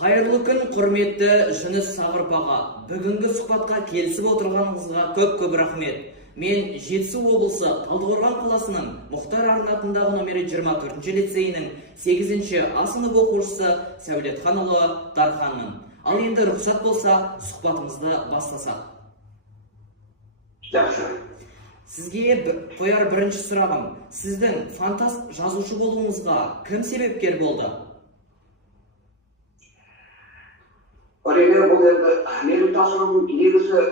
Қайырлы күн, құрметті Жүніс Сабыров аға. Бүгінгі сұхбатқа келісіп отырғаныңызға көп рахмет. Мен Жетісу облысы Талдықорған қаласының Мұхтар Арын атындағы номері 24 лицейінің 8-ші А сынып оқушысы Сәулетханұлы Дарханмын. Ал енді рұқсат болса, сұхбатымызды бастасақ. Жақсы. Сізге қояр бірінші сұрағым, сіздің фантаст жазушы болуыңызға кім себепкер болды? Әрине, бұл енді менің тасырым негізі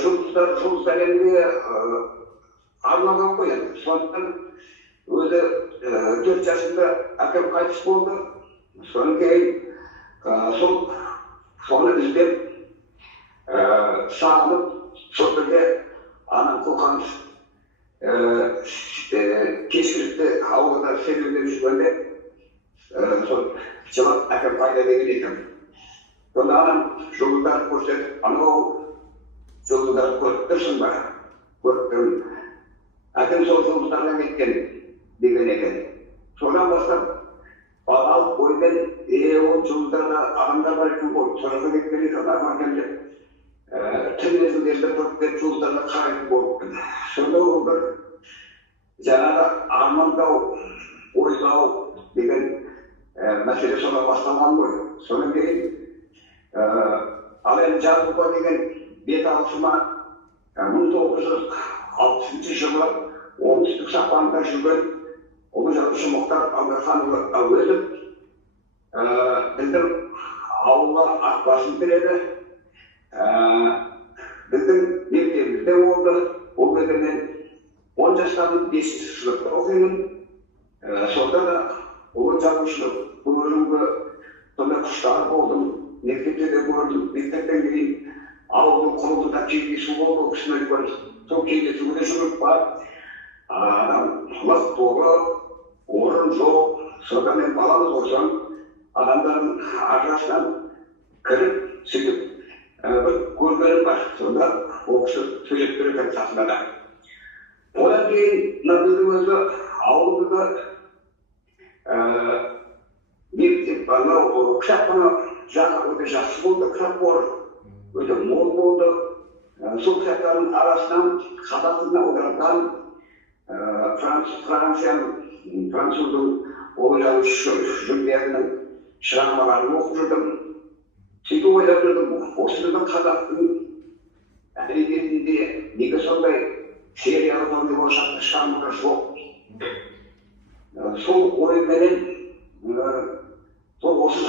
жұлдыз әлемге арналған қояды. Сондықтан өзі 4 жасында әкем қайтыс болды. Содан кейін соны іздеп сағынып, сол бірге анам қоқаныш кешкілікті ауылда серуендеп жүргенде сол жылы әкем қайда деген екен. Сонда анам жұлдыздарды көрсетіп, анау жұлдыздарды көріп тұрсың ба? Көріп тұрмын. Әкем сол жұлдыздардан кеткен деген екен. Содан бастап алып оймен, ол жұлдыздарда адамдар бар екен ғой, сораза кеткен екен, әкем деп. Тілмезін ерді тұрып деп жұлдыздарда қарайтын болыппын. Сонда ол бір жаңағы армандау, ойлау деген мәселе содан басталған ғой. Содан кейін ал енді жазуға деген бет алысыма 1960 жылы оңтүстік сапарында жүрген ұлы жазушы Мұхтар Арын әуезов біздің ауылға ат басын береді. Біздің мектебімізде болды. Ол кезде мен 10 жастағы 5-ші сыныпта оқимын. Сонда да ұлы жазушылық бұл өзімді сонда құштар болдым. Мектепте де көрдім. Мектептен кейін ауылдың құрылысында кездесу болды. Кісілер көрді. Сол кездесуге жүріп барып, лық толы, орын жоқ. Сонда мен баламыз болсам, адамдардың арасынан кіріп, сөйтіп бір көргенім бар. Сонда ол кісі сөйлеп тұр екен қасында да. Одан кейін біздің өзі ауылымызда мектеп, анау кітапхана жағы өте жақсы болды, кітап қоры өте мол болды. Сол кітаптардың арасынан қазақ аударылған француздың ұлы жазушы Жюльверннің шығармаларын оқып жүрдім. Сөйтіп ойлап жүрдім, осы біздің қазақтың әдебиетінде неге сондай сериялы түрде болашақта шығармалар жоқ. Сол ойменен сол осы